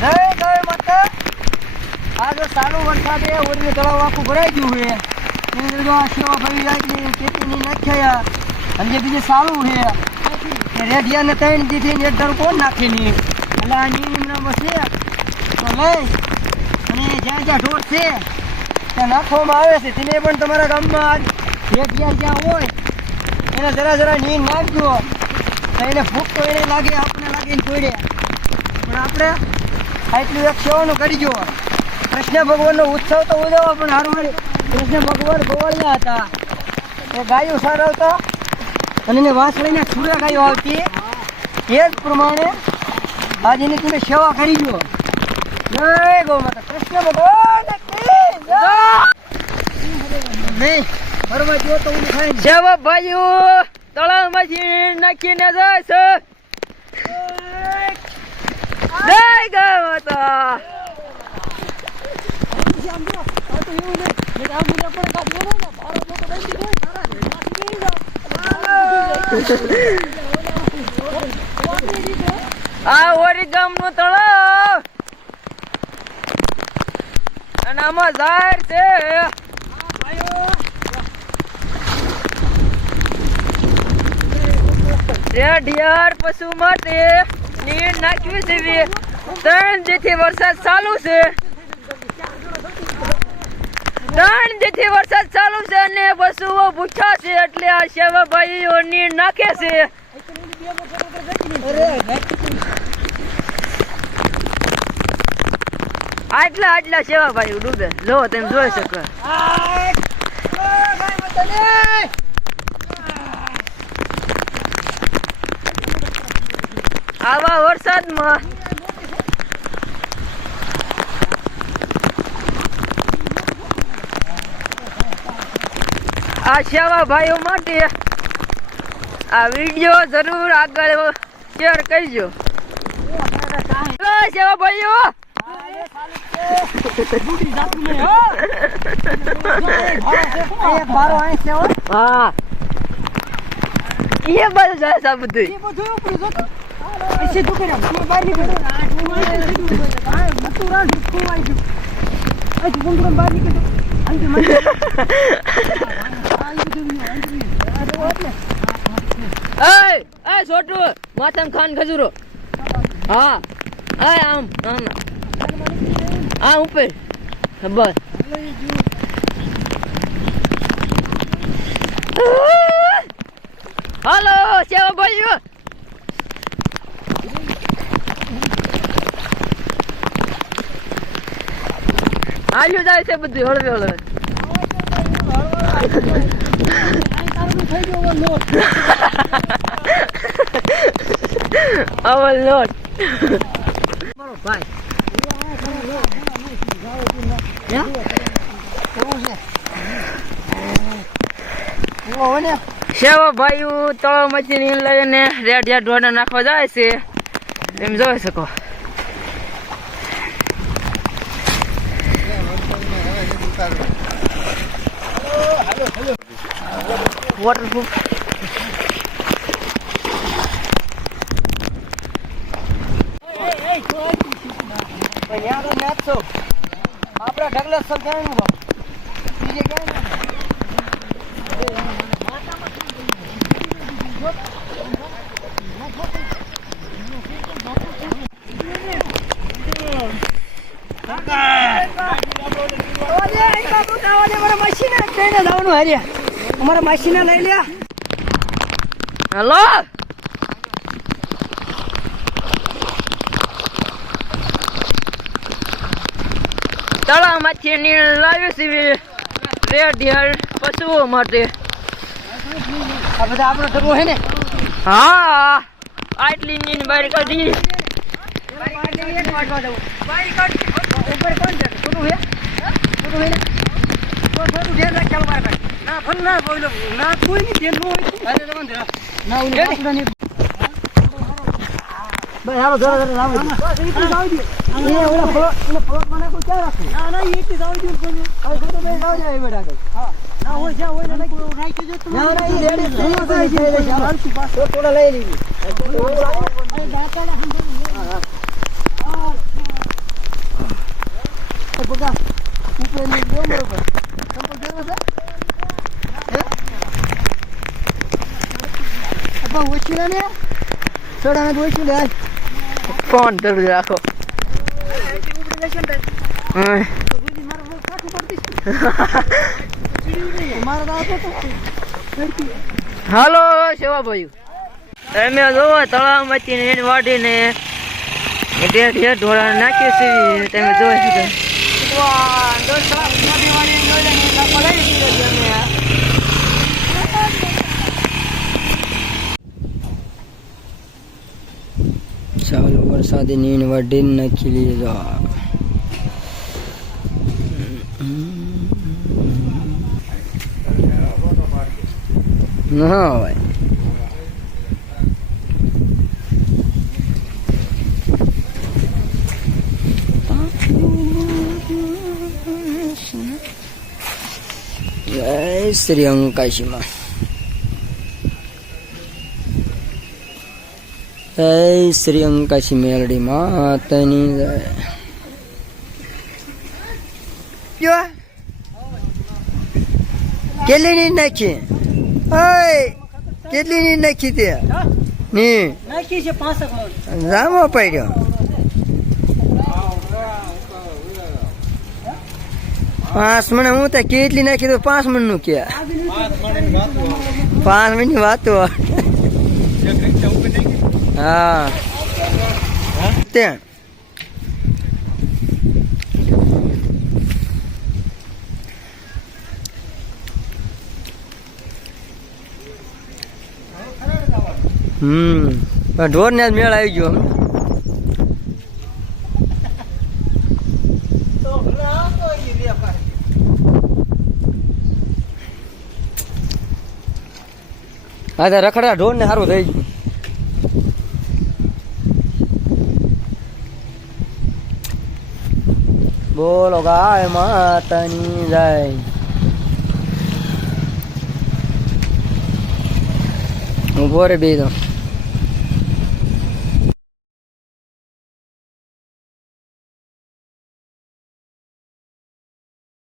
જય માતા. આ જો સારું વરસાદે ઓરીનું તળાવ આખું ભરાઈ ગયું છે. એની જો સેવા ભરી રાખી ખેતીની નાખ્યા અને બીજે સારું છે એ રેડિયાને ત્રણ દીધી એક કોણ નાખેલી એટલે આ નીમનામાં છે. તો લઈ, અને જ્યાં જ્યાં ઢોર છે, ત્યાં નાખવામાં આવે છે. તેને પણ તમારા ગામમાં રેડિયા જ્યાં હોય, એને જરા જરા નીમ નાખજો એને ભૂખ તો એને લાગે આપણને લાગે કોઈને પણ આપણે આટલું એક સેવાનું કરી જુઓ કૃષ્ણ ભગવાનનો ઉત્સવ તો ઉજવો પણ હારું હારું કૃષ્ણ ભગવાન ગોવાળિયા હતા. એ ગાયો સારવતા અને એને વાંસળીને છૂરા ગાયો આવતી. એ જ પ્રમાણે આજે એની તમે સેવા કરીજો જય ગૌ માતા કૃષ્ણ ભગવાન નહીં ફરવા જો તો સેવા ભાઈઓ તળાવમાંથી નાખીને જાય. છે જય ગા માતા. આ ઓરી ગામનું તળાવ. અને આમાં ઝાડ છે. રેડિયાર પશુ માટે. નીર નાખવી છે ત્રણ દીથી વરસાદ ચાલુ છે. ત્રણ જેથી વરસાદ ચાલુ છે અને પશુઓ ભૂખ્યા છે એટલે આ સેવા ભાઈઓ નીર નાખે છે. આટલા આટલા સેવા ભાઈઓ ડૂબે. લો, તમે જોઈ શકો. આવા વરસાદમાં. આ સેવા ભાઈઓ માટે આ વીડિયો જરૂર આગળ શેર કરજો. સેવા ભાઈઓ. હો. બધું સીધું કર્યા. તમે બહાર નીકળો. આ બધું રાંધ ખોવાઈ ગયું. અહીંથી ગુંગળું બહાર નીકળ્યું. અહીંથી મંદિર. આ ઈ બધું રહ્યું, અહીંથી રહ્યું. આ જો એટલે. એ એ છોટુ માથામાં ખાન ખજૂરો હા આમ આમ આ ઉપર બસ હાલો સેવા ભાઈઓ હાલ્યું જાય છે બધું હળવે હળવે. અવલ લોટ ભાઈ. ભાઈઓ તળાવમાંથી ની લઈને રેડિયા ઢોળા નાખવા જાય છે એમ જોઈ શકો વોટરપ્રૂફ. આપણા ઢગલા સમજાણું બા. બીજે ક્યાંય નથી. માસીને જવાનું હાર્યા. અમારા માસીને લઈ લ્યા. હલો? તળાવમાંથી નીણ લાવ્યું છે રેડિયા પશુઓ માટે. આ બધા આપણો ઢગલો હે ને? હા આટલી નીણ બહાર કાઢી. ઉપર કોણ છે? છોટું હે? છોટું હે છોટું ધ્યાન રાખની ભાઈ થોડા લઈ લીધી હંભાઈ ઓછી લે ને સોડાને તો ઓછી લે હાલ. ફોન ધરું રાખો ઉપડી લેશે ને હમ. તો બુદ્ધિ મારે બહુ કાઠું બોલ તો આવતો તો લડકી. હાલો સેવાભાઈ અમે જોવો તળાવમાંથી ને એને વાઢીને ઢેર ઢેર ઢોળા નાખ્યું છે તમે જોઈ શકો વાહ, દોસ્ત આ નદી વાળી જોડે ને લાકડો લઈ લીધો છે અમે. ચાલુ વરસાદી નીંદ વાઢી નાખી લીધો. હોય. જય શ્રી અંકાશીમાં જય શ્રી અંકાશી મેલડી માતાની જય. જો કેટલી ની નાખી? ઓય કેટલી ની નાખી તે? ની નાખી છે પાંસઠ મણ. જામો પડ્યો. પાંચ મણ હું તો કેટલી નાખી તો પાંચ મણનું કે? પાંચ મણની વાતો હા ત્યાં હમ પણ ઢોર ને મેળ આવી ગયો તો ભલે આવતો હોય છે વેપાર. હા તો રખડા ઢોર ને સારું થઈ ગયું બોલો ગાય માતાની જાય. ઊભો રે બે